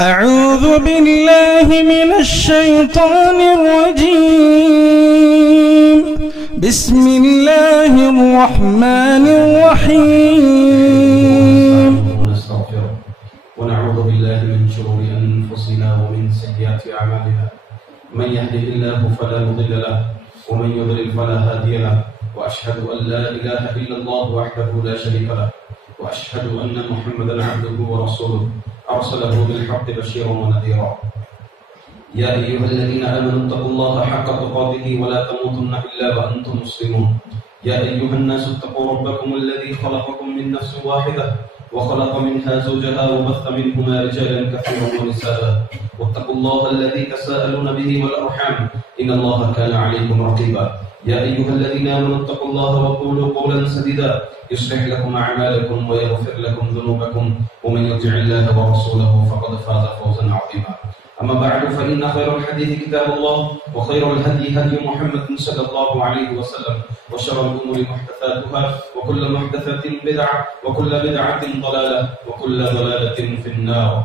أعوذ بالله من الشيطان الرجيم. بسم الله الرحمن الرحيم. ونستغفره ونعوذ بالله من شرور أنفسنا ومن سيئات أعمالنا. من يهده الله فلا مضل له ومن يضلل فلا هادي له. وأشهد أن لا إله إلا الله وحده لا شريك له وأشهد أن محمدا عبده ورسوله أرسله بالحق بشيرا ونذيرا. يا أيها الذين آمنوا اتقوا الله حق تقاته ولا تموتن إلا وأنتم مسلمون. يا أيها الناس اتقوا ربكم الذي خلقكم من نفس واحدة وخلق منها زوجها وبث منهما رجالا كثيرا ونساء. واتقوا الله الذي تساءلون به والأرحام إن الله كان عليكم رقيبا. يا أيها الذين آمنوا اتقوا الله وقولوا قولا سديدا يصلح لكم أعمالكم ويغفر لكم ذنوبكم ومن يطع الله ورسوله فقد فاز فوزا عظيما. أما بعد فإن خير الحديث كتاب الله وخير الهدي هدي محمد صلى الله عليه وسلم وشر الأمور محدثاتها وكل محدثة بدعة وكل بدعة ضلالة وكل ضلالة في النار.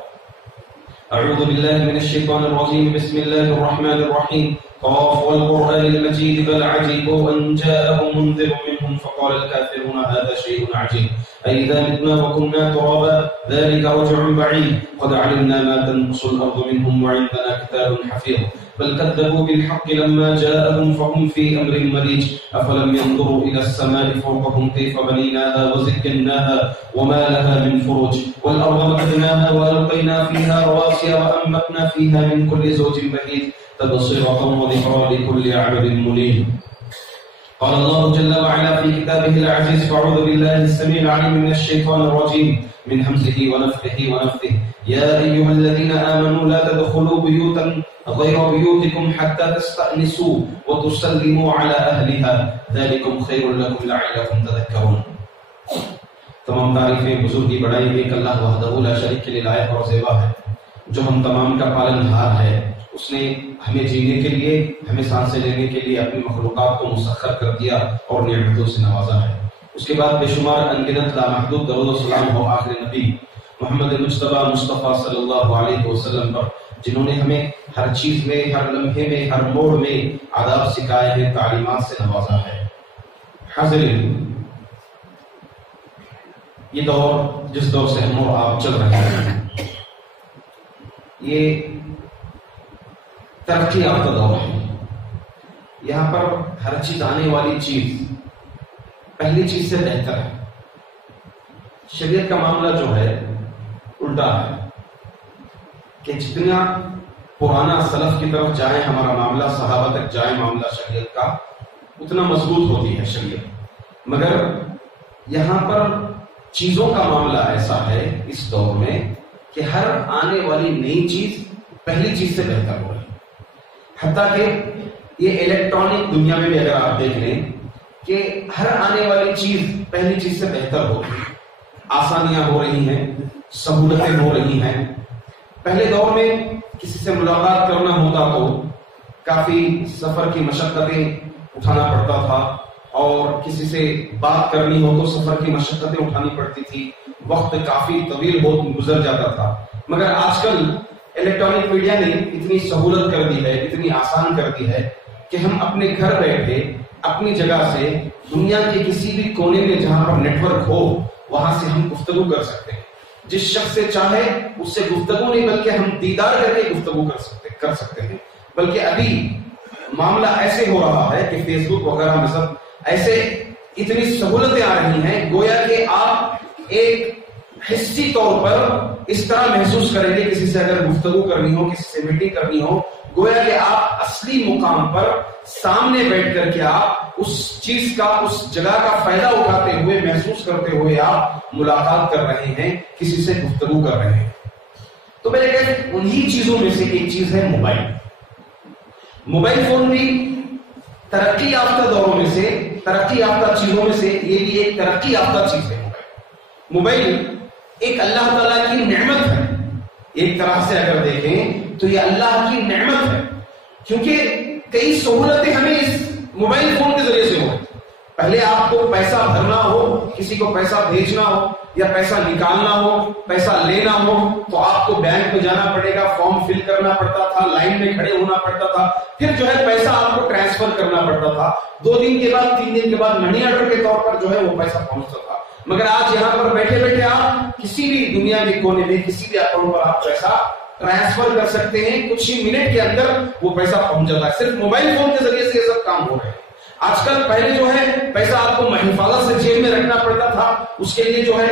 أعوذ بالله من الشيطان الرجيم. بسم الله الرحمن الرحيم. قاف والقرآن المجيد بل عجبوا أن جاءهم منذر منهم فقال الكافرون هذا شيء عجيب أئذا متنا وكنا ترابا ذلك رجع بعيد قد علمنا ما تنقص الأرض منهم وعندنا كتاب حفيظ بل كذبوا بالحق لما جاءهم فهم في أمر مريج أفلم ينظروا إلى السماء فوقهم كيف بنيناها وزيناها وما لها من فروج والأرض مددناها وألقينا فيها رواسي وأنبتنا فيها من كل زوج بهيج تبصرة وذكرى لكل عبد منيب. قال الله جل وعلا في كتابه العزيز فأعوذ بالله السميع العليم من الشيطان الرجيم من همزه ونفخه ونفثه. يا أيها الذين آمنوا لا تدخلوا بيوتا غير بيوتكم حتى تستأنسوا وتسلموا على أهلها ذلكم خير لكم لعلكم تذكرون. تمام تعریفیں بزرگی بڑائی ایک اللہ وحدہ لا شریک کے لیے لائق اور زیبا ہے جو ہم تمام کا پالن ہار ہے. اس نے ہمیں جینے کے لیے ہمیں سانسیں لینے کے لیے اپنی مخلوقات کو مسخر کر دیا اور نعمتوں سے نوازا ہے. اس کے بعد بے شمار انگنت لامحدود درود و سلام ہو آخر نبی محمد مجتبی مصطفیٰ صلی اللہ علیہ وسلم پر جنہوں نے ہمیں ہر چیز میں ہر لمحے میں ہر موڑ میں آداب سکھائے ہیں تعلیمات سے نوازا ہے. حاضرین یہ دور جس دور سے ہم اور آپ چل رہے ہیں یہ ترقی یافتہ دور ہے. یہاں پر ہر چیز آنے والی چیز پہلی چیز سے بہتر ہے. شریعت کا معاملہ جو ہے الٹا ہے کہ جتنا پرانا سلف کی طرف جائیں ہمارا معاملہ صحابہ تک جائے معاملہ شریعت کا اتنا مضبوط ہوتی ہے شریعت. مگر یہاں پر چیزوں کا معاملہ ایسا ہے اس دور میں کہ ہر آنے والی نئی چیز پہلی چیز سے بہتر ہو رہی ہے. حتیٰ کہ یہ الیکٹرانک دنیا میں بھی اگر آپ دیکھ لیں کہ ہر آنے والی چیز پہلی چیز سے بہتر ہو رہی ہے. آسانیاں ہو رہی ہیں, سہولتیں ہو رہی ہیں. پہلے دور میں کسی سے ملاقات کرنا ہوتا تو کافی سفر کی مشقتیں اٹھانا پڑتا تھا اور کسی سے بات کرنی ہو تو سفر کی مشقتیں اٹھانی پڑتی تھی, وقت کافی طویل گزر جاتا تھا. مگر آج کل الیکٹرانک میڈیا نے اتنی سہولت کر دی ہے, اتنی آسان کر دی ہے کہ ہم اپنے گھر بیٹھے اپنی جگہ سے دنیا کے کسی بھی کونے میں جہاں پر نیٹ ورک ہو وہاں سے ہم گفتگو کر سکتے ہیں. جس شخص سے چاہے اس سے گفتگو نہیں بلکہ ہم دیدار کر کے گفتگو کر سکتے ہیں. بلکہ ابھی معاملہ ایسے ہو رہا ہے کہ فیس بک وغیرہ میں سب ایسے اتنی سہولتیں آ رہی ہیں گویا کہ آپ ایک حصی طور پر اس طرح محسوس کریں گے کسی سے اگر گفتگو کرنی ہو, کسی سے میٹنگ کرنی ہو, گویا کہ آپ اصلی مقام پر سامنے بیٹھ کر کے آپ اس چیز کا اس جگہ کا فائدہ اٹھاتے ہوئے محسوس کرتے ہوئے آپ ملاقات کر رہے ہیں, کسی سے گفتگو کر رہے ہیں. تو میں نے کہا انہی چیزوں میں سے ایک چیز ہے موبائل. موبائل فون بھی ترقی یافتہ دوروں میں سے, ترقی یافتہ چیزوں میں سے یہ بھی ایک ترقی یافتہ چیز ہے. موبائل ایک اللہ تعالیٰ کی نعمت ہے. ایک طرح سے اگر دیکھیں تو یہ اللہ کی نعمت ہے کیونکہ کئی سہولتیں ہمیں اس موبائل فون کے ذریعے سے ہو. پہلے آپ کو پیسہ بھرنا ہو, کسی کو پیسہ بھیجنا ہو یا پیسہ نکالنا ہو, پیسہ لینا ہو تو آپ کو بینک میں جانا پڑے گا, فارم فل کرنا پڑتا تھا, لائن میں کھڑے ہونا پڑتا تھا, پھر جو ہے پیسہ آپ کو ٹرانسفر کرنا پڑتا تھا, 2 دن کے بعد 3 دن کے بعد منی آرڈر کے طور پر جو ہے وہ پیسہ پہنچتا تھا. مگر آج یہاں پر بیٹھے بیٹھے آپ کسی بھی دنیا کے کونے میں کسی بھی اکاؤنٹ پر آپ پیسہ ٹرانسفر کر سکتے ہیں, کچھ ہی منٹ کے اندر وہ پیسہ پہنچ جاتا ہے. صرف موبائل فون کے ذریعے سے یہ سب کام ہو رہے ہیں. آج کل پہلے جو ہے پیسہ آپ کو حفاظت سے جیب میں رکھنا پڑتا تھا, اس کے لیے جو ہے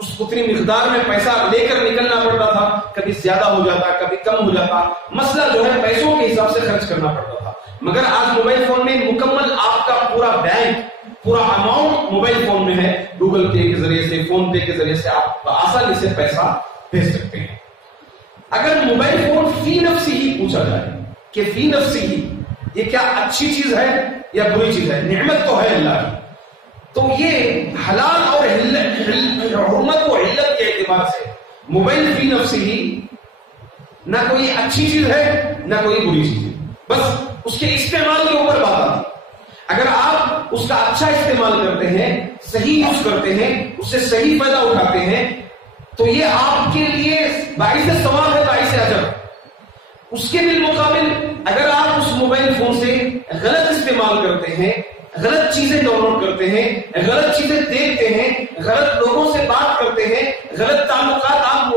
اس اتنی مقدار میں پیسہ لے کر نکلنا پڑتا تھا, کبھی زیادہ ہو جاتا کبھی کم ہو جاتا, مسئلہ جو ہے پیسوں کے حساب سے خرچ کرنا پڑتا تھا. مگر آج موبائل فون میں مکمل آپ کا پورا بینک پورا اماؤنٹ موبائل فون میں ہے. گوگل پے کے ذریعے سے, فون پے کے ذریعے سے آپ آسانی سے پیسہ بھیج سکتے ہیں. اگر موبائل فون فی نفسی ہی پوچھا جائے کہ فی نفسی ہی یہ کیا اچھی چیز ہے یا بری چیز ہے, نعمت تو ہے اللہ کی, تو یہ حلال اور حرمت و علت کے اعتبار سے موبائل فی نفسی ہی نہ کوئی اچھی چیز ہے نہ کوئی بری چیز ہے, بس اس کے استعمال کے اوپر بات آتی. اگر آپ اس کا اچھا استعمال کرتے ہیں, صحیح یوز کرتے ہیں, اس سے صحیح فائدہ اٹھاتے ہیں, تو یہ آپ کے لیے باعث ثواب ہے, باعث اجر. اس کے بالمقابل اگر آپ اس موبائل فون سے غلط استعمال کرتے ہیں, غلط چیزیں ڈاؤن لوڈ کرتے ہیں, غلط چیزیں دیکھتے ہیں, غلط لوگوں سے بات کرتے ہیں, غلط تعلقات آپ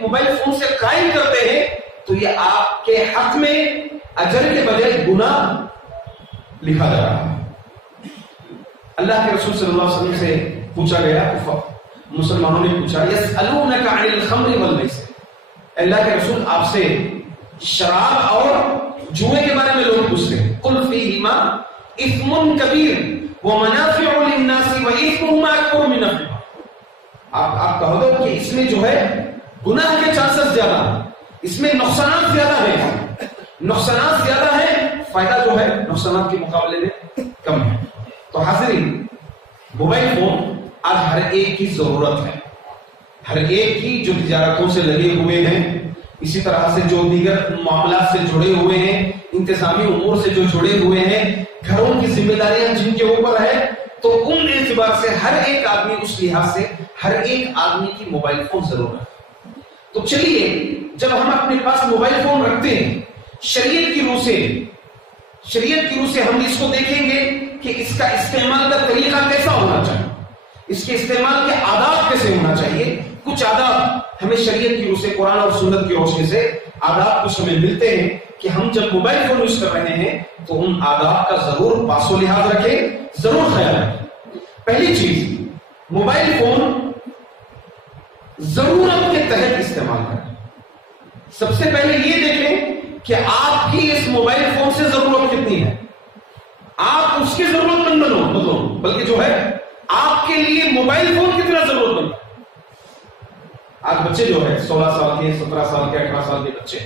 موبائل فون سے قائم کرتے ہیں, تو یہ آپ کے حق میں اجر کے بجائے گناہ لکھا جا رہا ہے. اللہ کے رسول صلی اللہ علیہ وسلم سے پوچھا گیا, مسلمانوں نے پوچھا, یسألونک عن الخمر والمیسر, اللہ کے رسول آپ سے شراب اور جوئے کے بارے میں لوگ پوچھتے ہیں. قل فیہما اثم کبیر ومنافع للناس واثمهما اکبر من نفعهما. آپ کہو دو کہ اس میں جو ہے گناہ کے چانسز زیادہ ہیں, اس میں نقصانات زیادہ ہیں, نقصانات زیادہ ہیں, فائدہ جو ہے نقصانات کے مقابلے میں کم ہے. تو حاضرین, موبائل فون آج ہر ایک کی ضرورت ہے, ہر ایک کی جو تجارتوں سے لگے ہوئے ہیں, اسی طرح سے جو دیگر معاملات سے جڑے ہوئے ہیں, انتظامی امور سے جو جڑے ہوئے ہیں, گھروں کی ذمہ داریاں جن کے اوپر ہے, تو ان اعتبار سے ہر ایک آدمی, اس لحاظ سے ہر ایک آدمی کی موبائل فون ضرورت ہے. تو چلیے, جب ہم اپنے پاس موبائل فون رکھتے ہیں, شریعت کی روح سے ہم اس کو دیکھیں گے کہ اس کا استعمال کا طریقہ کیسا ہونا چاہیے, اس کے استعمال کے آداب کیسے ہونا چاہیے. کچھ آداب ہمیں شریعت کی روح سے, قرآن اور سنت کی روشنی سے آداب کچھ ہمیں ملتے ہیں کہ ہم جب موبائل فون یوز کر رہے ہیں تو ان آداب کا ضرور پاس و لحاظ رکھیں, ضرور خیال رکھیں. پہلی چیز, موبائل فون ضرورت کے تحت استعمال کریں. سب سے پہلے یہ دیکھیں کہ آپ کی اس موبائل فون سے ضرورت کتنی ہے. آپ اس کی ضرورت مند بنو, بلکہ جو ہے آپ کے لیے موبائل فون کتنا ضرورت مند. آج بچے جو ہے 16 سال کے, 17 سال کے, 18 سال کے بچے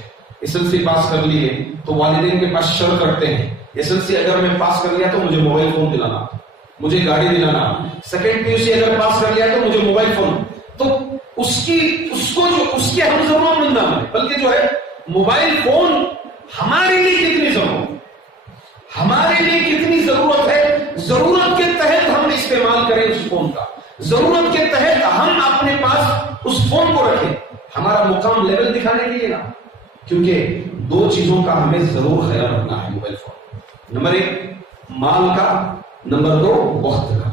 SLC پاس کر لیے تو والدین کے پاس شرط رکھتے ہیں, SLC اگر میں پاس کر لیا تو مجھے موبائل فون دلانا, مجھے گاڑی دلانا. سیکنڈ PUC اگر پاس کر لیا تو مجھے موبائل فون. تو اس کی ہم ضرورت مند نہ ہے, بلکہ جو ہے موبائل فون ہمارے لیے کتنی ضرورت, ہمارے لیے کتنی ضرورت ہے, ضرورت کے تحت ہم استعمال کریں اس فون کا, ضرورت کے تحت ہم اپنے پاس اس فون کو رکھیں. ہمارا مقام لیول دکھانے کے لیے نا, کیونکہ 2 چیزوں کا ہمیں ضرور خیال رکھنا ہے موبائل فون. نمبر 1 مال کا, نمبر 2 وقت کا.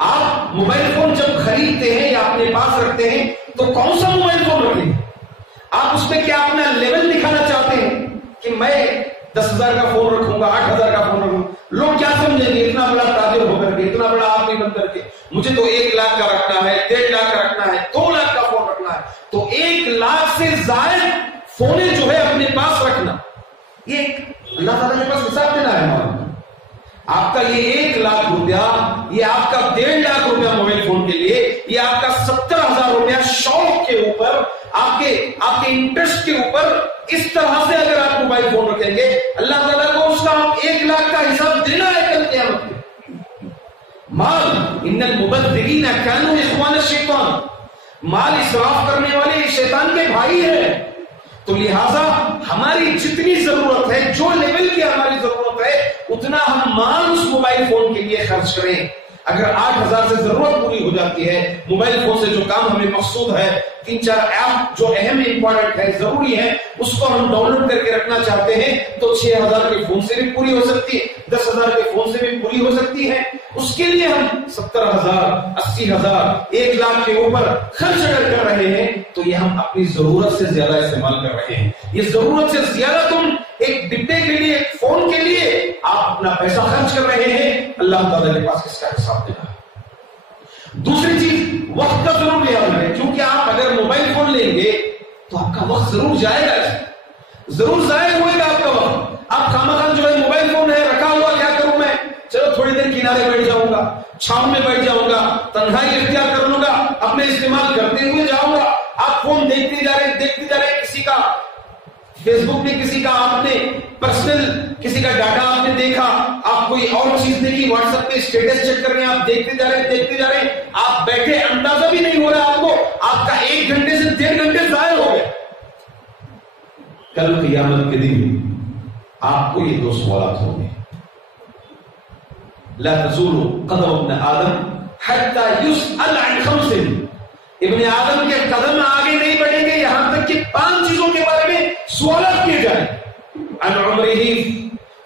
آپ موبائل فون جب خریدتے ہیں یا اپنے پاس رکھتے ہیں تو کون سا موبائل فون رکھیں گے؟ آپ اس میں کیا اپنا لیول دکھانا چاہتے ہیں کہ میں 10,000 کا فون رکھوں گا, 8,000 کا فون رکھوں گا, لوگ کیا سمجھیں گے اتنا بڑا تاجر ہو کر کے, اتنا بڑا آدمی بن کر کے, مجھے تو 1 لاکھ کا رکھنا ہے, 1.5 لاکھ کا رکھنا ہے, 2 لاکھ کا فون رکھنا ہے. تو 1 لاکھ سے زائد فونے جو ہے اپنے پاس رکھنا, یہ اللہ تعالیٰ کے پاس حساب دینا ہے. آپ کا یہ 1 لاکھ روپیہ, یہ آپ کا 1.5 لاکھ روپیہ موبائل فون کے لیے, یہ آپ کا 70,000 روپیہ شوق کے اوپر, آپ کے انٹرسٹ کے اوپر, اس طرح سے اگر آپ موبائل فون رکھیں گے, اللہ تعالیٰ کو اس کا 1 لاکھ کا حساب دینا ہے کل قیامت میں. مال ان المبذرین کانوا اخوان الشیطان, مال اسراف کرنے والے شیطان کے بھائی ہیں. تو لہذا ہماری جتنی ضرورت ہے, جو لیول کی ہماری ضرورت ہے, اتنا ہم مال اس موبائل فون کے لیے خرچ کریں. اگر 8,000 سے ضرورت پوری ہو جاتی ہے موبائل فون سے، جو کام ہمیں مقصود ہے، 3-4 ایپ جو اہم امپورٹنٹ ہے، ضروری ہے، اس کو ہم ڈاؤن لوڈ کر کے رکھنا چاہتے ہیں تو 6,000 کے فون سے بھی پوری ہو سکتی ہے، 10,000 کے فون سے بھی پوری ہو سکتی ہے۔ اس کے لیے ہم 70,000 80,000 1 لاکھ کے اوپر خرچ اگر کر رہے ہیں تو یہ ہم اپنی ضرورت سے زیادہ استعمال کر رہے ہیں۔ یہ ضرورت سے زیادہ تم ایک ڈبے کے لیے، ایک فون کے لیے آپ اپنا پیسہ خرچ کر رہے ہیں، اللہ تعالیٰ کے پاس کس کا حساب دینا۔ دوسری چیز وقت کا ضرور لحاظ رکھیں، کیونکہ آپ اگر موبائل فون لیں گے تو آپ کا وقت ضرور جائے گا، ضرور ضائع ہوئے گا آپ کا وقت۔ آپ خامخواہ جو ہے موبائل فون ہے رکھا ہوا، کیا کروں میں، چلو تھوڑی دیر کنارے بیٹھ جاؤں گا، چھاؤں میں بیٹھ جاؤں گا، تنہائی اختیار کر لوں گا، اپنے استعمال کرتے ہوئے جاؤں گا۔ آپ فون دیکھتے جا رہے کسی کا فیس بک میں، کسی کا آپ نے پرسنل کسی کا ڈاٹا آپ نے دیکھا، آپ کوئی اور چیز دیکھی، واٹس ایپ پہ اسٹیٹس چیک کر رہے ہیں، آپ دیکھتے جا رہے ہیں، آپ بیٹھے، اندازہ بھی نہیں ہو رہا آپ کو، آپ کا 1 گھنٹے سے 1.5 گھنٹے ضائع ہو گئے۔ کل قیامت کے دن آپ کو یہ 2 سوالات ہوں گے۔ لا تزول قدم ابن آدم حتى يسأل عن 5۔ ابن آدم کے قدم آگے نہیں بڑھیں گے یہاں تک کہ 5 چیزوں کے بارے میں سوالات کیے جائیں۔ عن عمره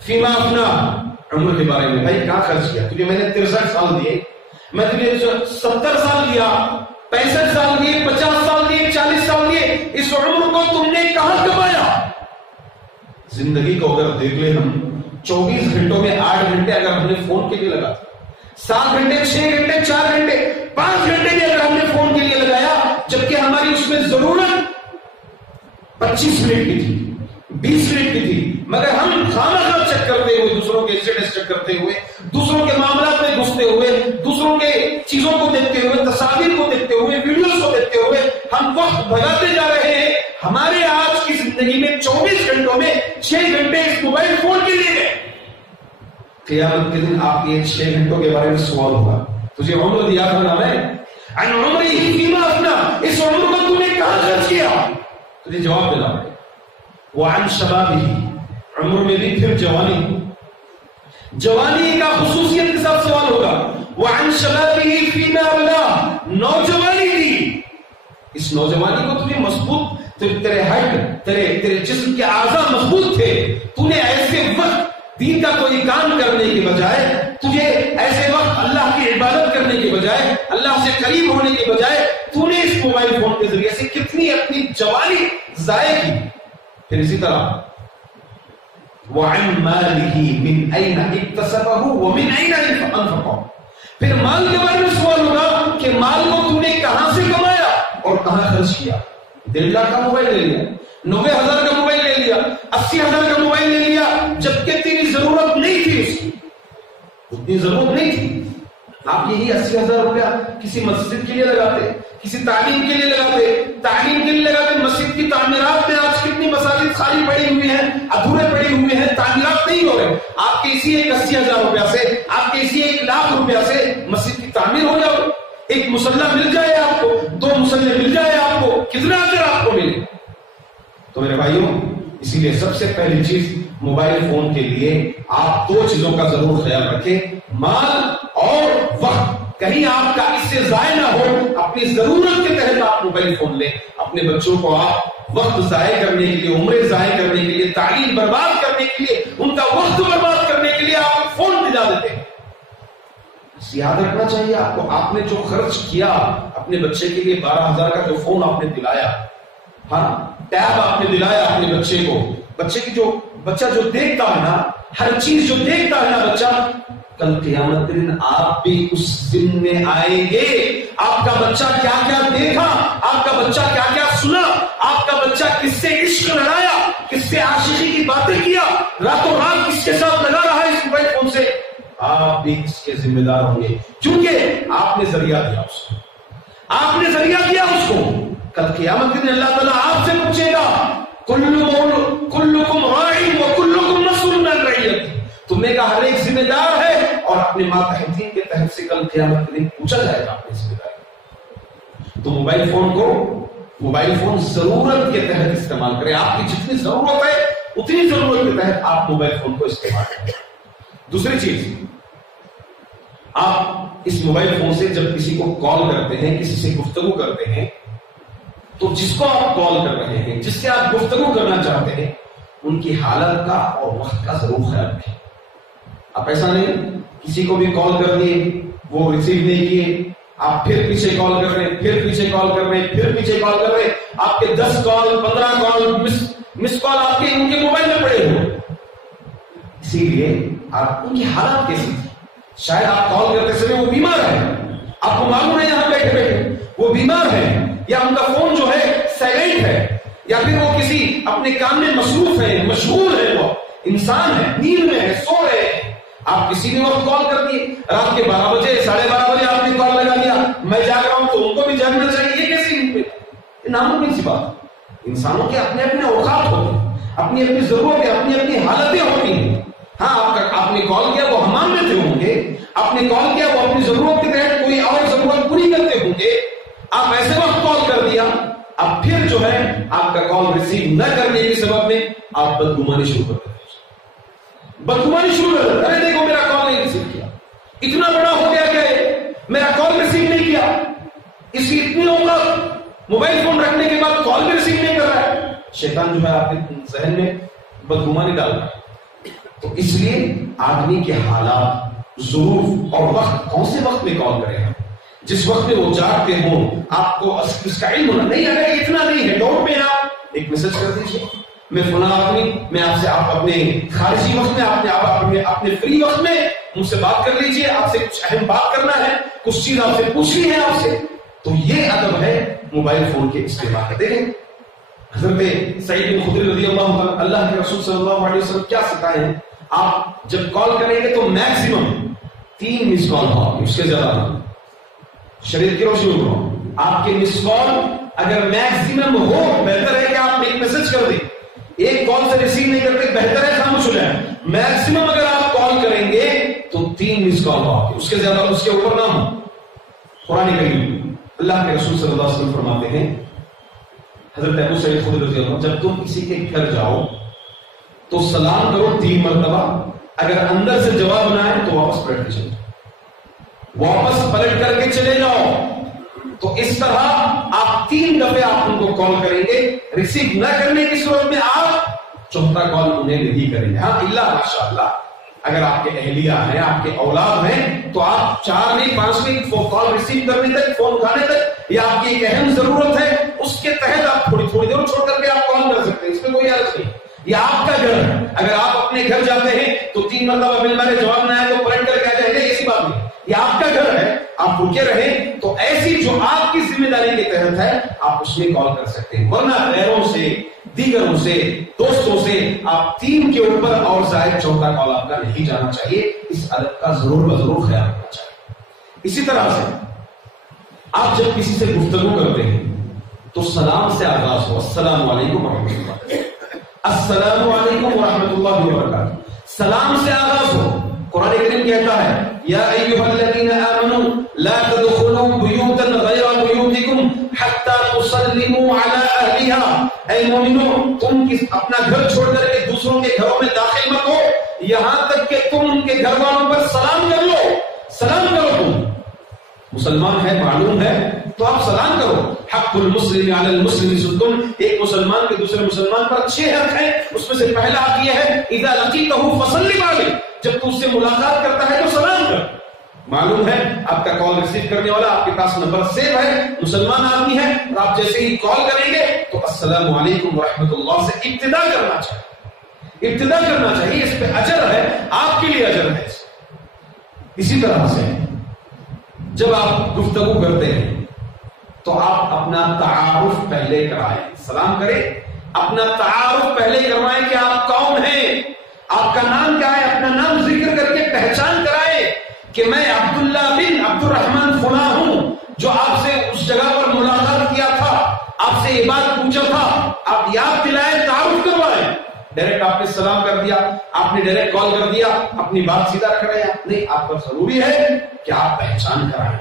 فيما افنى، عمر کے بارے میں، بھائی کہاں خرچ کیا، تجھے میں نے 63 سال دیے، میں تجھے 70 سال دیا، 65 سال دیے، 50 سال دیے، 40 سال دیے، اس عمر کو تم نے کہاں کمایا؟ زندگی کو اگر دیکھ لیں ہم 24 گھنٹوں میں 8 گھنٹے اگر ہم نے فون کے لیے لگا، 7 گھنٹے، 6 گھنٹے، 4 گھنٹے، 5 گھنٹے بھی اگر ہم نے فون کے لیے لگایا، جبکہ ہماری اس میں ضرورت 25 منٹ کی تھی، 20 منٹ کی تھی، مگر ہم خامخواہ چیک کرتے ہوئے، دوسروں کے اسٹیٹس چیک کرتے ہوئے، دوسروں کے معاملات میں گھستے ہوئے، دوسروں کے چیزوں کو دیکھتے ہوئے، تصاویر کو دیکھتے ہوئے، ویڈیوز کو دیکھتے ہوئے ہم وقت بھگاتے جا رہے ہیں۔ ہمارے آج کی زندگی میں 24 گھنٹوں میں 6 گھنٹے اس موبائل فون کے لیے گئے۔ قیامت کے دن آپ کے 6 گھنٹوں کے بارے میں سوال ہوگا، تجھے عمر یاد ہونا ہے، عن عمره فيما افنى، اس عمر کو تم نے کہاں خرچ کیا، تجھے جواب دینا ہے۔ وعن شبابه، عمر میں بھی پھر جوانی کا خصوصیت کے ساتھ سوال ہوگا۔ وعن شبابه فيما ابلى، نوجوانی تھی، اس نوجوانی کو تمہیں مضبوط، تیرے ہڈ، تیرے جسم کے اعضاء مضبوط تھے، تو نے ایسے وقت دین کا کوئی کام کرنے کے بجائے، تجھے ایسے وقت اللہ کی عبادت کرنے کے بجائے، اللہ سے قریب ہونے کے بجائے، تو نے اس موبائل فون کے ذریعے سے کتنی اپنی جوانی ضائع کی۔ پھر اسی طرح وَعَنْ مَالِهِ مِنْ أَيْنَ اكْتَسَبَهُ وَمِنْ أَيْنَ أَنْفَقَهُ، پھر مال کے بارے میں سوال ہوگا کہ مال کو تو نے کہاں سے کمایا اور کہاں خرچ کیا۔ 1.5 لاکھ کا موبائل لے لیا، 90,000 کا موبائل لے لیا، 80,000 کا موبائل لے لیا، جبکہ تیری ضرورت نہیں تھی، اس کی اتنی ضرورت نہیں تھی۔ آپ یہی 80,000 روپیہ کسی مسجد کے لیے لگاتے، کسی تعلیم کے لیے لگاتے، تعلیم کے لیے لگاتے، مسجد کی تعمیرات میں آج کتنی مساجد خالی پڑی ہوئی ہیں، ادھورے پڑے ہوئے ہیں، تعمیرات نہیں ہو رہے۔ آپ کے اسی 80,000 روپیہ سے، آپ کے اسی 1 لاکھ روپیہ سے مسجد کی تعمیر ہو جائے، ایک مسلح مل جائے آپ کو، 2 مسلح مل جائے آپ کو، کتنا اجر آپ کو ملے۔ تو میرے بھائیوں، اسی لیے سب سے پہلی چیز موبائل فون کے لیے آپ 2 چیزوں کا ضرور خیال رکھیں، مال اور وقت، کہیں آپ کا اس سے ضائع نہ ہو۔ اپنی ضرورت کے تحت آپ موبائل فون لیں، اپنے بچوں کو آپ وقت ضائع کرنے کے لیے، عمریں ضائع کرنے کے لیے، تعلیم برباد کرنے کے لیے، ان کا وقت برباد کرنے کے لیے آپ فون دلا دیتے ہیں۔ یاد رکھنا چاہیے آپ کو، آپ نے جو خرچ کیا اپنے بچے کے لیے، 12,000 کا جو فون آپ نے دلایا، ہاں ٹیب آپ نے دلایا اپنے بچے کو، بچہ جو دیکھتا ہے نا، ہر چیز جو دیکھتا ہے نا بچہ، کل قیامت کے دن آپ بھی اس دن میں آئیں گے۔ آپ کا بچہ کیا کیا دیکھا، آپ کا بچہ کیا کیا سنا، آپ کا بچہ کس سے عشق لڑایا، کس سے عاشقی کی باتیں کیا، راتوں رات کس کے ساتھ لگا رہا ہے اس موبائل فون سے، آپ بھی اس کے ذمہ دار ہوں گے، کیونکہ آپ نے ذریعہ دیا اس کو، آپ نے ذریعہ دیا اس کو۔ کل قیامت کے دن اللہ تعالیٰ آپ سے پوچھے گا، کلکم راع وکلکم مسئول عن رعیتہ، تمہیں کا ہر ایک ذمہ دار ہے، اور اپنے ماتحتین کے تحت سے کل قیامت کے دن پوچھا جائے گا اپنی ذمہ داری۔ تو موبائل فون ضرورت کے تحت استعمال کریں، آپ کی جتنی ضرورت ہے اتنی ضرورت کے تحت آپ موبائل فون کو استعمال کریں۔ دوسری چیز، آپ اس موبائل فون سے جب کسی کو کال کرتے ہیں، کسی سے گفتگو کرتے ہیں، تو جس کو آپ کال کر رہے ہیں، جس سے آپ گفتگو کرنا چاہتے ہیں، ان کی حالت کا اور وقت کا ضرور خیال رکھیں. آپ ایسا نہیں کسی کو بھی کال کر دیے، وہ ریسیو نہیں کیے، آپ پھر پیچھے کال کر رہے ہیں، پھر پیچھے کال کر رہے ہیں، پھر پیچھے کال کر رہے ہیں، آپ کے 10 کال 15 کال مس کال آپ کے ان کے موبائل میں پڑے ہوئے. اسی لیے آپ ان کی حالت کیسی تھی؟ شاید آپ کال کرتے سمے وہ بیمار ہے، آپ کو معلوم ہے یہاں بیٹھے بیٹھے وہ بیمار ہے، یا ان کا فون جو ہے سائلنٹ ہے، یا پھر وہ کسی اپنے کام میں مصروف ہے، مشغول ہے، وہ انسان ہے، نیند میں ہے، سو رہے ہیں. آپ کسی بھی وقت کال کر دیے، رات کے 12 بجے 12:30 بجے آپ نے کال لگا دیا، میں جاگ رہا ہوں تو ان کو بھی جاگنا چاہیے. یہ کیسی ناممکن سی بات. انسانوں کے اپنے اپنے اوقات ہوتے ہیں، اپنی اپنی ضرورتیں، اپنی اپنی حالتیں ہوتی ہیں. ہاں آپ نے کال کیا وہ حمام میں تھے ہوں گے، آپ نے کال کیا وہ اپنی ضرورت کے تحت کوئی اور ضرورت پوری کرتے ہوں گے، آپ ایسے وقت کال کر دیا، اب پھر جو ہے آپ کا کال ریسیو نہ کرنے کے سبب میں آپ بدگمانی شروع کر دیتے. بدگمانی شروع کر دیتے، ارے دیکھو میرا کال نہیں ریسیو کیا، اتنا بڑا ہو گیا کہ میرا کال ریسیو نہیں کیا. اس کی اتنی اوقات موبائل فون رکھنے کے بعد کال بھی ریسیو نہیں کر رہا ہے. شیطان جو ہے آپ کے ذہن میں بدگمانی ڈال رہا ہے. تو اس لیے آدمی کے حالات، ظروف اور وقت، کون سے وقت میں کال کرے گا، جس وقت میں وہ جاگتے ہوں، آپ کو اس کا علم ہونا نہیں. اگر اتنا نہیں ہے ڈاؤٹ میں آپ ایک میسج کر دیجیے، میں فلاں آدمی، میں آپ سے، آپ اپنے خارجی وقت میں، اپنے فری وقت میں مجھ سے بات کر لیجیے، آپ سے کچھ اہم بات کرنا ہے، کچھ چیز آپ سے پوچھنی ہے آپ سے. تو یہ ادب ہے موبائل فون کے استعمال کا. دیکھیں حضرت سعید بن خدری رضی اللہ عنہ، اللہ کے رسول صلی اللہ علیہ وسلم کیا سکھائے ہیں، آپ جب کال کریں گے تو میکسیمم 3 مس کال ہو، اس کے زیادہ نہ. شریعت کی روشنی میں آپ کے مس کال اگر میکسیمم ہو، بہتر ہے کہ آپ ایک میسج کر دیں. ایک کال سے ریسیو نہیں کرتے، بہتر ہے خاموش ہو جائیں. میکسیمم اگر آپ کال کریں گے تو 3 مس کال ہو، اس کے زیادہ، اس کے اوپر نہ ہو. قرآن کریم اللہ کے رسول صلی اللہ علیہ وسلم فرماتے ہیں، حضرت ابو سعید خدری رضی اللہ عنہ، جب تم کسی کے گھر جاؤ تو سلام کرو 3 مرتبہ، اگر اندر سے جواب نہ آئے تو واپس پلٹ کے چلے جاؤ، واپس پلٹ کر کے چلے جاؤ. تو اس طرح آپ 3 دفعے آپ ان کو کال کریں گے. ریسیو نہ کرنے کی صورت میں آپ 4تھا کال انہیں نہیں کریں گے. ہاں اللہ ماشاءاللہ اگر آپ کے اہلیہ ہیں، آپ کے اولاد ہیں، تو آپ 4 نہیں 5 نہیں کال ریسیو کرنے تک، فون اٹھانے تک، یا آپ کی ایک اہم ضرورت ہے اس کے تحت آپ تھوڑی تھوڑی دیر چھوڑ کر کے آپ کال کر سکتے ہیں، اس میں کوئی حرج نہیں. یہ آپ کا گھر ہے، اگر آپ اپنے گھر جاتے ہیں تو 3 مرتبہ مل مارے جواب نہ آئے تو پلٹ کر کے آ جائیں گے، ایسی بات نہیں. یہ آپ کا گھر ہے، آپ رکے رہیں، تو ایسی جو آپ کی ذمہ داری کے تحت ہے آپ اس میں کال کر سکتے ہیں. ورنہ غیروں سے، دیگروں سے، دوستوں سے آپ 3 کے اوپر اور زائد 4تھا کال آپ کا نہیں جانا چاہیے. اس ادب کا ضرور بضرور خیال رکھنا چاہیے. اسی طرح سے آپ جب کسی سے گفتگو کرتے ہیں تو سلام سے آغاز ہو، السلام علیکم ورحمۃ اللہ، السلام علیکم ورحمۃ اللہ وبرکاتہ. سلام سے آغاز ہو. قرآن کریم کہتا ہے یا ایھا الذین آمنوا لا تدخلوا بیوتا غیر بیوتکم حتی تسلموا علی اہلها. اے مومنو، تم اپنا گھر چھوڑ کر کے دوسروں کے گھروں میں داخل مت ہو یہاں تک کہ تم ان کے گھر والوں پر سلام کر لو. سلام کرو. تم مسلمان ہے، معلوم ہے، تو آپ سلام کرو. حق المسلم علی المسلم ستون. ایک مسلمان کے دوسرے مسلمان پر 6 حق ہیں. اس میں سے پہلا حق یہ ہے اذا لقیتہ فسلم علیہ. جب تو اس سے ملاقات کرتا ہے تو سلام کر. معلوم ہے آپ کا کال ریسیو کرنے والا آپ کے پاس نمبر سیو ہے، مسلمان آدمی ہے، اور آپ جیسے ہی کال کریں گے تو السلام علیکم ورحمۃ اللہ سے ابتدا کرنا چاہیے. ابتدا کرنا چاہیے، اس پہ اجر ہے، آپ کے لیے اجر ہے. اسی طرح سے جب آپ گفتگو کرتے ہیں تو آپ اپنا تعارف پہلے کرائیں. سلام کریں، اپنا تعارف پہلے کروائیں کہ آپ کون ہیں، آپ کا نام کیا ہے، اپنا نام ذکر کر کے پہچان کرائیں کہ میں عبداللہ بن عبد الرحمن فلاں ہوں، جو آپ سے اس جگہ پر ملاقات کیا تھا، آپ سے یہ بات پوچھا تھا. آپ یاد دلائیں، تعارف کروائیں. ڈائریکٹ آپ نے سلام کر دیا، آپ نے ڈائریکٹ کال کر دیا، اپنی بات سیدھا رکھ رہے ہیں. نہیں، آپ پر ضروری ہے کہ آپ پہچان کرائیں.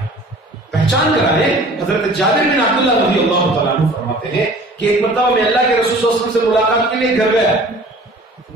پہچان کرائیں. حضرت جابر بن عبداللہ رضی اللہ تعالیٰ عنہ فرماتے ہیں کہ ایک مرتبہ میں اللہ کے رسول صلی اللہ علیہ وسلم سے ملاقات کے لیے گھر گیا.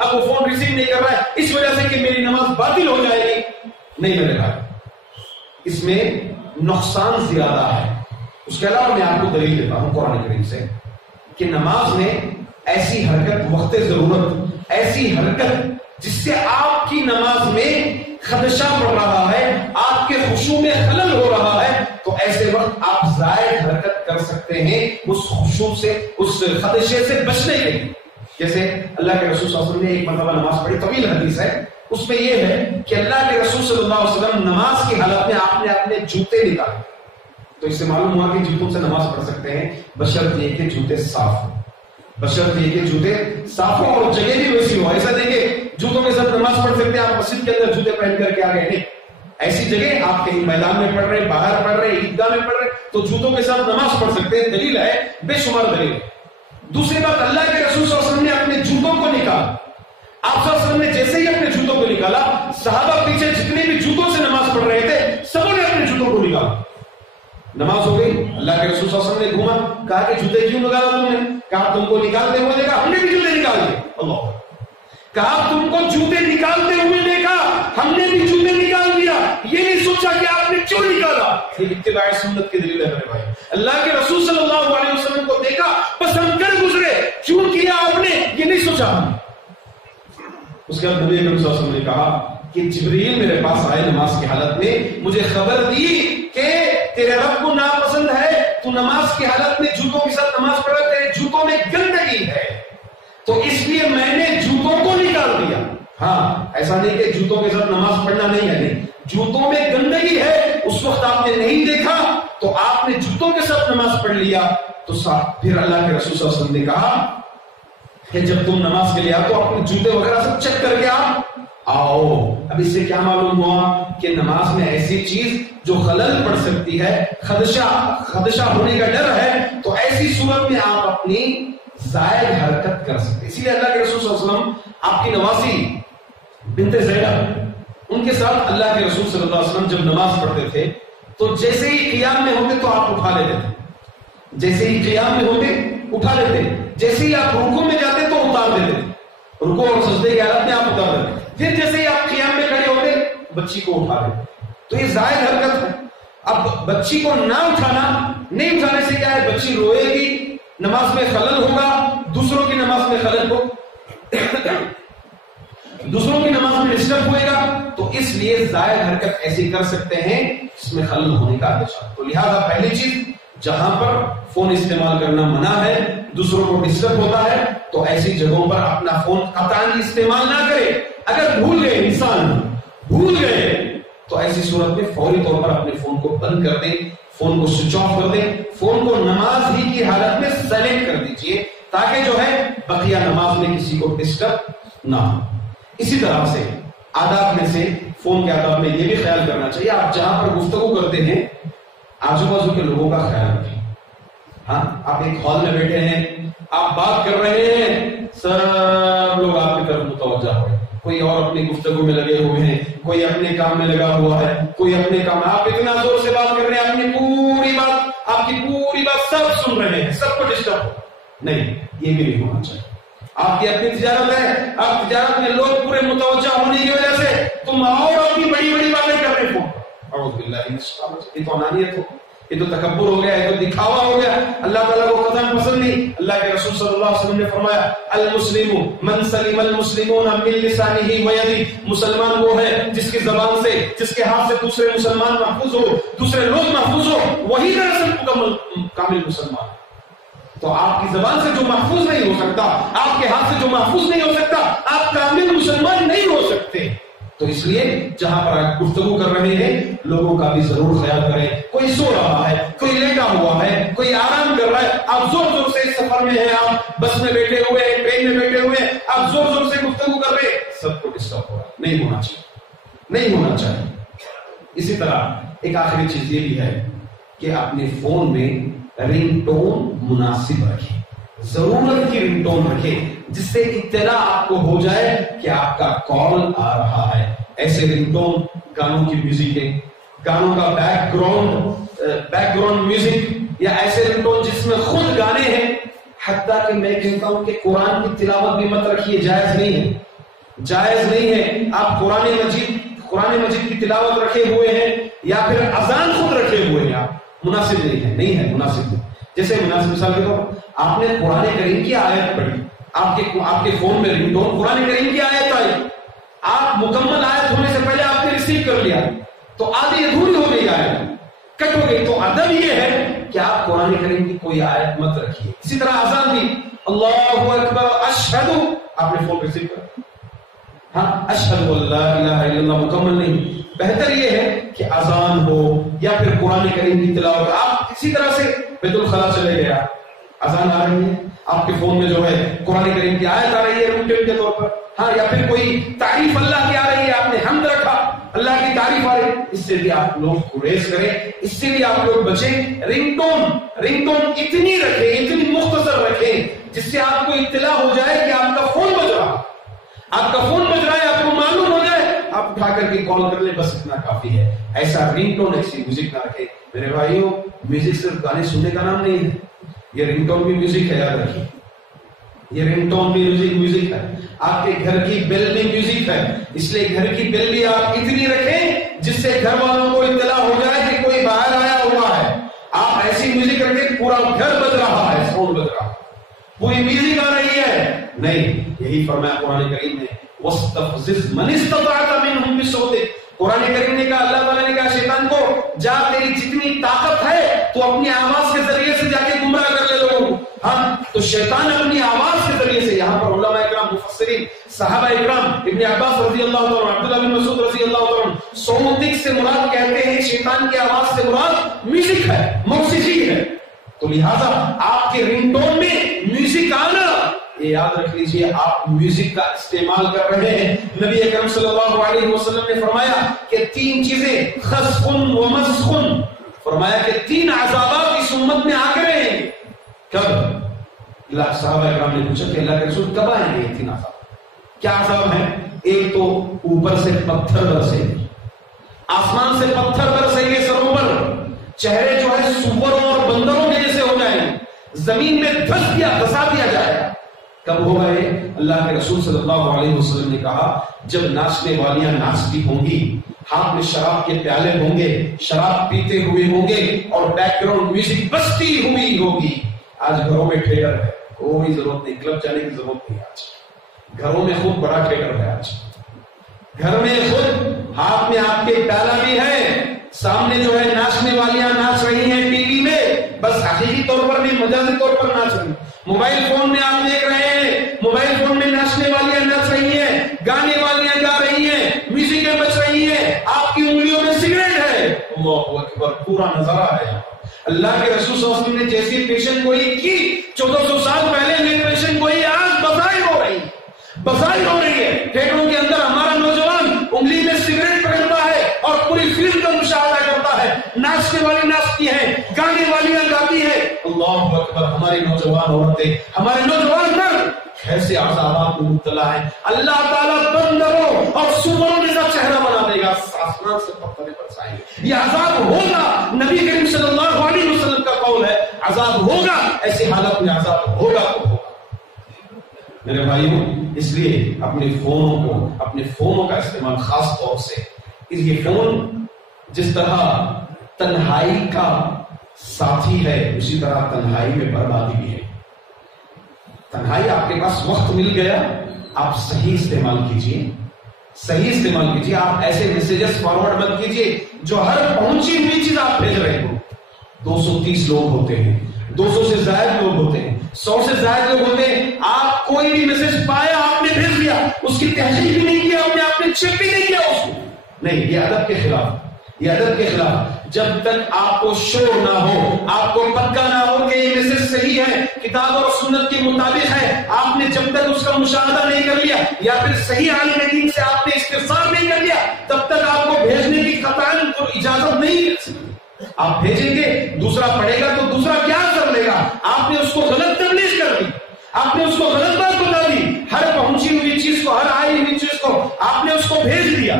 اب وہ فون ریسیو نہیں کر رہا ہے اس وجہ سے کہ میری نماز باطل ہو جائے گی. نہیں میرے بھائی, اس میں نقصان زیادہ ہے. اس کے علاوہ میں آپ کو دلیل دیتا ہوں قرآن کریم سے کہ نماز میں ایسی حرکت وقت ضرورت, ایسی حرکت جس سے آپ کی نماز میں خدشہ پڑ رہا ہے, آپ کے خشوع میں خلل ہو رہا ہے, تو ایسے وقت آپ زائد حرکت کر سکتے ہیں اس خشوع سے, اس خدشے سے بچنے کے لیے. جیسے اللہ کے رسول صلی اللہ علیہ وسلم نے ایک مرتبہ نماز پڑھی, طویل حدیث ہے, اس میں یہ ہے کہ اللہ کے رسول صلی اللہ علیہ وسلم نماز کی حالت میں آپ نے اپنے جوتے نکالے. تو اس سے معلوم ہوا کہ جوتوں سے نماز پڑھ سکتے ہیں بشرط یہ کہ جوتے صاف ہوں, بشرط یہ کہ جوتے صاف ہوں اور جگہ بھی ویسی ہو. ایسا نہیں کہ جوتوں کے ساتھ نماز پڑھ سکتے ہیں آپ مسجد کے اندر جوتے پہن کر کے آ گئے, نہیں. ایسی جگہ آپ کہیں میدان میں پڑھ رہے, باہر پڑھ رہے, عیدگاہ میں پڑھ رہے, تو جوتوں کے ساتھ نماز پڑھ سکتے ہیں. دلیل ہے, بے شمار دلیل. دوسری بات, اللہ کے رسول صلی اللہ علیہ وسلم نے اپنے جوتوں کو نکالا. آپ صلی اللہ علیہ وسلم نے جیسے ہی اپنے جوتوں کو نکالا, صحابہ پیچھے جتنے بھی جوتوں سے نماز پڑھ رہے تھے سبوں نے اپنے جوتوں کو نکالا. نماز ہو گئی, اللہ کے رسول صلی اللہ علیہ وسلم نے گھوما, کہا کہ جوتے کیوں نکالا تم نے؟ کہا تم کو نکالتے ہوئے دیکھا, ہم نے بھی جوتے نکال دیے. اللہ, کہا تم کو جوتے نکالتے ہوئے دیکھا, ہم نے بھی جوتے نکال دیا. یہ نہیں سوچا کہ آپ نے کیوں نکالا. یہ اتباع سنت کی دلیل ہے میرے بھائی. اللہ کے رسول صلی اللہ علیہ وسلم کو دیکھا, پسند کر گزرے, کیوں کیا آپ نے یہ نہیں سوچا. اس کے بعد نبی کریم صلی اللہ علیہ وسلم نے کہا کہ جبریل میرے پاس آئے نماز کی حالت میں, مجھے خبر دی کہ تیرے رب کو ناپسند ہے تو نماز کی حالت میں جوتوں کے ساتھ نماز پڑھا, تیرے جوتوں میں گندگی ہے, تو اس لیے میں نے جوتوں کو نکال دیا. ہاں, ایسا نہیں کہ جوتوں کے ساتھ نماز پڑھنا نہیں ہے, نہیں, جوتوں میں گندگی ہے, اس وقت آپ نے نہیں دیکھا تو آپ نے جوتوں کے ساتھ نماز پڑھ لیا. تو پھر اللہ کے رسول صلی اللہ علیہ وسلم نے کہا کہ جب تم نماز کے لیے آؤ تو اپنے جوتے وغیرہ سب چیک کر کے آؤ. اب اس سے کیا معلوم ہوا کہ نماز میں ایسی چیز جو خلل پڑ سکتی ہے, خدشہ ہونے کا ڈر ہے, تو ایسی صورت میں آپ اپنی زائد حرکت کر سکتے. اسی لیے اللہ کے رسول صلی اللہ علیہ وسلم آپ کی نواسی بنت زینب, ان کے ساتھ اللہ کے رسول صلی اللہ علیہ وسلم جب نماز پڑھتے تھے تو جیسے ہی قیام میں ہوتے تو آپ اٹھا لیتے تھے, جیسے ہی قیام میں ہوتے اٹھا لیتے, جیسے ہی آپ رکوع میں جاتے تو اتار دیتے, رکوع اور سجدے کی حالت میں آپ اتار دیتے, پھر جیسے ہی آپ قیام میں کھڑے ہوتے بچی کو اٹھا دیتے. تو یہ زائد حرکت ہے. اب بچی کو نہ اٹھانا, نہیں اٹھانے سے کیا ہے, بچی روئے گی, نماز میں خلل ہوگا, دوسروں کی نماز میں خلل ہو, دوسروں کی نماز میں ڈسٹرب ہوئے گا, تو اس لیے زائد حرکت ایسی کر سکتے ہیں اس میں خلل ہونے کا اندیشہ. تو لہذا پہلی چیز, جہاں پر فون استعمال کرنا منع ہے, دوسروں کو ڈسٹرب ہوتا ہے, تو ایسی جگہوں پر اپنا فون قطعاً استعمال نہ کرے. اگر بھول گئے, انسان بھول گئے, تو ایسی صورت میں فوری طور پر اپنے فون کو بند کر دیں, فون کو سوئچ آف کر دیں, فون کو نماز ہی کی حالت میں سائلنٹ کر دیجئے تاکہ جو ہے بقیہ نماز میں کسی کو ڈسٹرب نہ ہو. اسی طرح سے آداب میں سے, فون کے آداب میں یہ بھی خیال کرنا چاہیے, آپ جہاں پر گفتگو کرتے ہیں آجو بازو کے لوگوں کا خیال رکھیں. ہاں, آپ ایک ہال میں بیٹھے ہیں, آپ بات کر رہے ہیں, سب لوگ آپ کی طرف متوجہ ہو, کوئی اور اپنی گفتگو میں لگے ہوئے ہیں, کوئی اپنے کام میں لگا ہوا ہے, کوئی اپنے کام, آپ اتنا زور سے بات کر رہے ہیں, اپنی پوری بات, آپ کی پوری بات سب سن رہے ہیں, سب کو ڈسٹرب ہو. نہیں, یہ بھی نہیں ہونا چاہیے. آپ کی اپنی تجارت ہے, آپ تجارت میں لوگ پورے متوجہ ہونے کی وجہ سے تم اور اپنی بڑی بڑی باتیں کر رہے ہو, اعوذ باللہ من الشیطان الرجیم. یہ تو انانیت ہو, یہ تو تکبر ہو گیا, یہ تو دکھاوا ہو گیا. اللہ تعالیٰ کو قدم پسند نہیں. اللہ کے رسول صلی اللہ علیہ وسلم نے فرمایا, المسلم من سلم المسلمون من لسانه ويده, مسلمان وہ ہے جس کی زبان سے, جس کے ہاتھ سے دوسرے مسلمان محفوظ ہو, دوسرے لوگ محفوظ ہو, وہی دراصل کامل مسلمان. تو آپ کی زبان سے جو محفوظ نہیں ہو سکتا, آپ کے ہاتھ سے جو محفوظ نہیں ہو سکتا, آپ کامل مسلمان نہیں ہو سکتے. تو اس لیے جہاں پر آپ گفتگو کر رہے ہیں لوگوں کا بھی ضرور خیال کریں. کوئی سو رہا ہے, کوئی لیٹا ہوا ہے, کوئی آرام کر رہا ہے, آپ زور زور سے اس سفر میں ہیں, آپ بس میں بیٹھے ہوئے ہیں, ٹرین میں بیٹھے ہوئے ہیں, آپ زور زور سے گفتگو کر رہے ہیں, سب کو ڈسٹرب ہو رہا ہے. نہیں ہونا چاہیے, نہیں ہونا چاہیے. اسی طرح ایک آخری چیز یہ بھی ہے کہ اپنے فون میں رنگ ٹون مناسب رکھیں, ضرورت کی رنگ ٹون رکھیں جس سے اطلاع آپ کو ہو جائے کہ آپ کا کال آ رہا ہے. ایسے رنگ ٹون, گانوں کی میوزک, گانوں کا بیک گراؤنڈ میوزک, یا ایسے رنگ ٹون جس میں خود گانے ہیں, حتیٰ کہ میں کہتا ہوں کہ قرآن کی تلاوت بھی مت رکھیے، جائز نہیں ہے، جائز نہیں ہے۔ آپ قرآن مجید کی تلاوت رکھے ہوئے ہیں یا پھر اذان خود رکھے ہوئے ہیں، آپ مناسب نہیں ہے مناسب نہیں۔ جیسے مناسب مثال کے طور پر آپ نے قرآن کریم کی آیت پڑھی، آپ کے فون میں رنگ ٹون قرآن کریم کی آیت آئی، آپ مکمل آیت ہونے سے پہلے آپ نے ریسیو کر لیا تو آدھی ادھوری ہو گئی، آیت کٹ ہو گئی۔ تو ادب یہ ہے کہ آپ قرآن کریم کی کوئی آیت مت رکھیے۔ اسی طرح اذان بھی، اللہ اکبر اشہد، آپ نے فون ریسیو کر، ہاں اشہد اللہ الہ الا اللہ مکمل نہیں۔ بہتر یہ ہے کہ اذان ہو یا پھر قرآن کریم کی تلاوت۔ آپ اسی طرح سے بیت الخلا چلے گئے، اذان آ رہی ہے، آپ کے فون میں جو ہے قرآن کریم کی آیت آ رہی ہے روٹین کے طور پر، ہاں یا پھر کوئی تعریف اللہ کی آ رہی ہے، آپ نے حمد رکھا، اللہ کی تعریف آ رہی ہے، اس سے بھی آپ لوگ گریز کریں، اس سے بھی آپ لوگ بچیں۔ رنگ ٹون اتنی رکھیں، اتنی مختصر رکھیں جس سے آپ کو اطلاع ہو جائے کہ آپ کا فون بج رہا ہے، آپ کو معلوم ہو جائے، آپ اٹھا کر کے کال کر لیں، بس اتنا کافی ہے۔ ایسا رنگ ٹون، ایسی میوزک نہ رکھے۔ میرے بھائیوں، میوزک صرف گانے سننے کا نام نہیں ہے، یہ رنگ ٹون بھی میوزک ہے، یاد رکھیے، یہ رنگ ٹون بھی میوزک ہے۔ آپ کے گھر کی بیل بھی میوزک ہے، اس لیے گھر کی بیل بھی آپ اتنی رکھیں جس سے گھر والوں کو اطلاع ہو جائے کہ کوئی باہر آیا ہوا ہے۔ آپ ایسی میوزک رکھیں پورا گھر بج رہا ہے، ساؤنڈ بج رہا ہے، پوری میوزک آ رہی ہے، نہیں۔ یہی فرمایا قرآن کریم نے، وَاسْتَفْزِزْ مَنِ اسْتَطَعْتَ مِنْهُمْ بِصَوْتِكَ۔ قرآن کریم نے کہا، اللہ تعالیٰ نے کہا شیطان کو، جا تیری جتنی طاقت ہے تو اپنی آواز کے ذریعے سے جا کے گمراہ کر لے لوگوں کو۔ ہاں تو شیطان اپنی آواز کے ذریعے سے، یہاں پر علماء اکرام، مفسرین، صحابہ اکرام، ابن عباس رضی اللہ عنہ، عبداللہ بن مسعود رضی اللہ عنہ، صوتک سے مراد کہتے ہیں شیطان کی آواز سے مراد میوزک ہے، موسیقی ہے۔ تو لہذا آپ کے رنگ ٹون میں میوزک آنا، یہ یاد رکھ لیجئے آپ میوزک کا استعمال کر رہے ہیں۔ نبی اکرم صلی اللہ علیہ وسلم نے فرمایا کہ 3 چیزیں، خسف و مسخ، فرمایا کہ 3 عذابات اس امت میں آ گئے ہیں۔ کب؟ صحابہ اکرام نے پوچھا کہ اللہ کے رسول کب آئیں گے یہ 3 عذاب؟ کیا عذاب ہے؟ ایک تو اوپر سے پتھر برسے، آسمان سے پتھر برسیں گے سروں پر، چہرے جو ہے سوروں اور بندروں کے جیسے ہو جائیں گے، زمین میں دھسا دیا جائے گا۔ کب ہوگا یہ؟ اللہ کے رسول صلی اللہ علیہ وسلم نے کہا جب ناچنے والیاں ناچتی ہوں گی، ہاتھ میں شراب کے پیالے ہوں گے، شراب پیتے ہوئے ہوں گے اور بیک گراؤنڈ میوزک بجتی ہوئی ہوگی۔ آج گھروں میں تھیٹر ہے، کوئی ضرورت نہیں، کلب جانے کی ضرورت نہیں۔ آج گھروں میں خود بڑا تھیٹر ہے، آج گھر میں خود ہاتھ میں آپ کے پیالہ بھی ہے، سامنے جو ہے ناچنے والیاں ناچ رہی ہیں ٹی وی میں، بس حقیقی طور پر نہیں، مجازی طور پر ناچ رہی ہیں۔ موبائل فون میں آپ دیکھ رہے ہیں، موبائل فون میں ناچنے والیاں ناچ رہی ہیں، گانے والیاں گا رہی ہیں، میوزکیں بج رہی ہیں، آپ کی انگلیوں میں سگریٹ ہے۔ اللہ اکبر، پورا نظارہ ہے۔ اللہ کے رسول صلی اللہ علیہ وسلم نے جیسی پیشن گوئی کی 1400 سال پہلے، یہ پیشن گوئی آج بظاہر ہو رہی ہے۔ تھیٹروں کے اندر ہمارا نوجوان انگلی میں سگریٹ پکڑتا ہے اور پوری فلم کا مشاہدہ کرتا ہے، ناچنے والی ناچتی ہیں، گانے والیاں گاتی ہیں۔ اللہ اکبر، ہماری نوجوان عورتیں، ہمارے نوجوان مرد ایسے عذابات میں مبتلا ہیں۔ اللہ تعالیٰ بندروں اور سوروں جیسا چہرہ بنا دے گا، آسمان سے پتھر برسائیں گے۔ یہ عذاب ہوگا، نبی کریم صلی اللہ علیہ وسلم کا قول ہے، عذاب ہوگا، ایسی حالت میں عذاب ہوگا تو ہوگا۔ میرے بھائیوں، اس لیے اپنے فونوں کا استعمال خاص طور سے، یہ فون جس طرح تنہائی کا ساتھی ہے اسی طرح تنہائی میں بربادی بھی ہے۔ تنہائی آپ کے پاس وقت مل گیا، آپ صحیح استعمال کیجیے۔ آپ ایسے میسیجز فارورڈ مت کیجیے جو ہر پہنچی ہوئی چیز آپ بھیج رہے ہو۔ 230 لوگ ہوتے ہیں، 200 سے زائد لوگ ہوتے ہیں، 100 سے زائد لوگ ہوتے ہیں، آپ کوئی بھی میسج پایا آپ نے بھیج دیا، اس کی تحقیق بھی نہیں کیا، آپ نے چیک بھی نہیں کیا اس کو، نہیں، یہ ادب کے خلاف۔ جب تک آپ کو شور نہ ہو، آپ کو پکا نہ ہو کہ یہ میسج صحیح ہے، کتاب اور سنت کے مطابق ہے، آپ نے جب تک اس کا مشاہدہ نہیں کر لیا یا پھر صحیح عالم دین سے آپ نے استفسار نہیں کر لیا، تب تک آپ کو بھیجنے کی قطعاً اجازت نہیں مل سکتی۔ آپ بھیجیں گے، دوسرا پڑھے گا تو دوسرا کیا کر لے گا؟ آپ نے اس کو غلط تبلیغ کر دی، آپ نے اس کو غلط بات بتا دی، ہر پہنچی ہوئی چیز کو، ہر آئی ہوئی چیز کو آپ نے اس کو بھیج دیا۔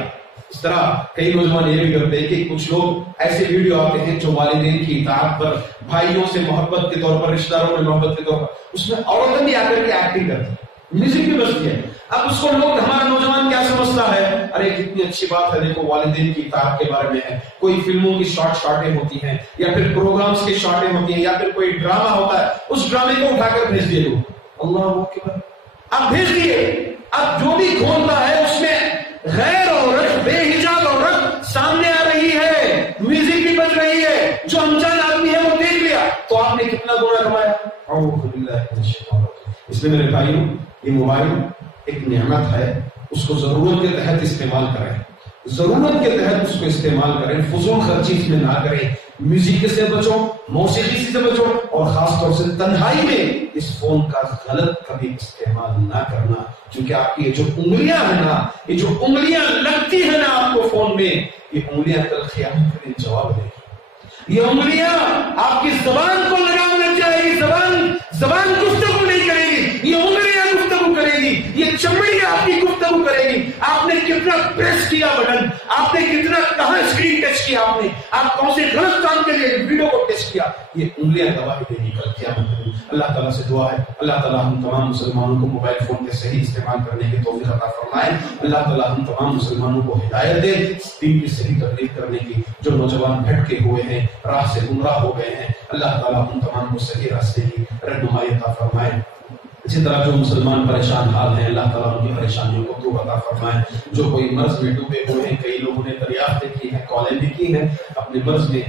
اس طرح کئی نوجوان یہ بھی کرتے ہیں کہ کچھ لوگ ایسے ویڈیو آتے ہیں جو والدین کی اطاعت پر، بھائیوں سے محبت کے طور پر، رشتہ داروں میں محبت کے طور پر، اس میں عورتیں بھی آ کر کے ایکٹنگ کرتی ہیں، میوزک بھی بجتی ہے. اب اس کو لوگ، ہمارا نوجوان کیا سمجھتا ہے، ارے کتنی اچھی بات ہے، دیکھو والدین کی اطاعت کے بارے میں ہے، کوئی فلموں کی شارٹیں ہوتی ہیں، یا پھر پروگرامز کی شارٹیں ہوتی ہیں، یا پھر کوئی ڈرامہ ہوتا ہے، اس ڈرامے کو اٹھا کر بھیج دیے لوگ. اللہ اکبر، اب بھیج دیے. اب جو بھی کھولتا ہے اس میں غیر عورت، بے حجاب عورت سامنے آ رہی ہے، میوزک بھی بج رہی ہے، جو انجان آدمی ہے وہ دیکھ لیا تو آپ نے کتنا گناہ کمایا. اعوذ باللہ من الشیطان الرجیم. اس لیے میرے بھائیوں، یہ موبائل ایک نعمت ہے، اس کو ضرورت کے تحت استعمال کریں، ضرورت کے تحت اس کو استعمال کریں، فضول خرچی اس میں نہ کریں. میوزک سے بچو، موسیقی سے بچو، اور خاص طور سے تنہائی میں اس فون کا غلط کبھی استعمال نہ کرنا. کیونکہ آپ کی یہ جو انگلیاں ہیں نا، یہ جو انگلیاں لگتی ہیں نا آپ کو فون میں، یہ انگلیاں کل قیامت کے دن جواب دے گی. یہ انگلیاں آپ کی زبان کو لگام لگ جائے گی، زبان گفتگو نہیں کرے گی، یہ انگلیاں گفتگو کرے گی، یہ چمڑی آپ کی گفتگو کرے گی. آپ نے کتنا پریس کیا بٹن، آپ نے کتنا کہاں اسکرین ٹچ کیا، آپ کون سے غلط کام کے لیے ویڈیو کو ٹچ کیا، یہ انگلیاں گواہی دے گی کل قیامت میں. اللہ تعالیٰ سے دعا ہے، اللہ تعالیٰ ہم تمام مسلمانوں کو موبائل فون کے صحیح استعمال کرنے کی توفیق عطا فرمائے. اللہ تعالیٰ ہم تمام مسلمانوں کو ہدایت دے دین کی صحیح تبلیغ کرنے کی. جو نوجوان بھٹکے ہوئے ہیں، راہ سے گمراہ ہو گئے ہیں، اللہ تعالیٰ ہم تمام کو صحیح راستے کی رہنمائی عطا فرمائے. اسی طرح جو مسلمان پریشان حال ہیں، اللہ تعالیٰ ان کی پریشانیوں کو دور عطا فرمائے. جو کوئی مرض میں ڈوبے ہوئے ہیں، کئی لوگوں نے دریافتیں کی ہیں، کالیں بھی کی ہیں اپنے مرض میں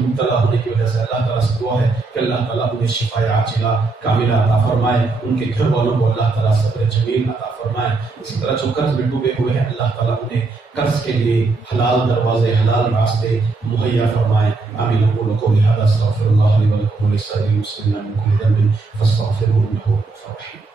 مبتلا ہونے کی وجہ سے، اللہ تعالیٰ سے دعا ہے کہ اللہ تعالیٰ انہیں شفا عاجلہ کاملہ عطا فرمائے، ان کے گھر والوں کو اللہ تعالیٰ صبر جمیل عطا فرمائے. اسی طرح جو قرض میں ڈوبے ہوئے ہیں، اللہ تعالیٰ انہیں قرض کے لیے حلال دروازے، حلال راستے مہیا فرمائے. آمین. اقول قولی ھذا استغفر اللہ لی ولکم ولسائر المسلمین من کل ذنب فاستغفروہ انہ غفور رحیم.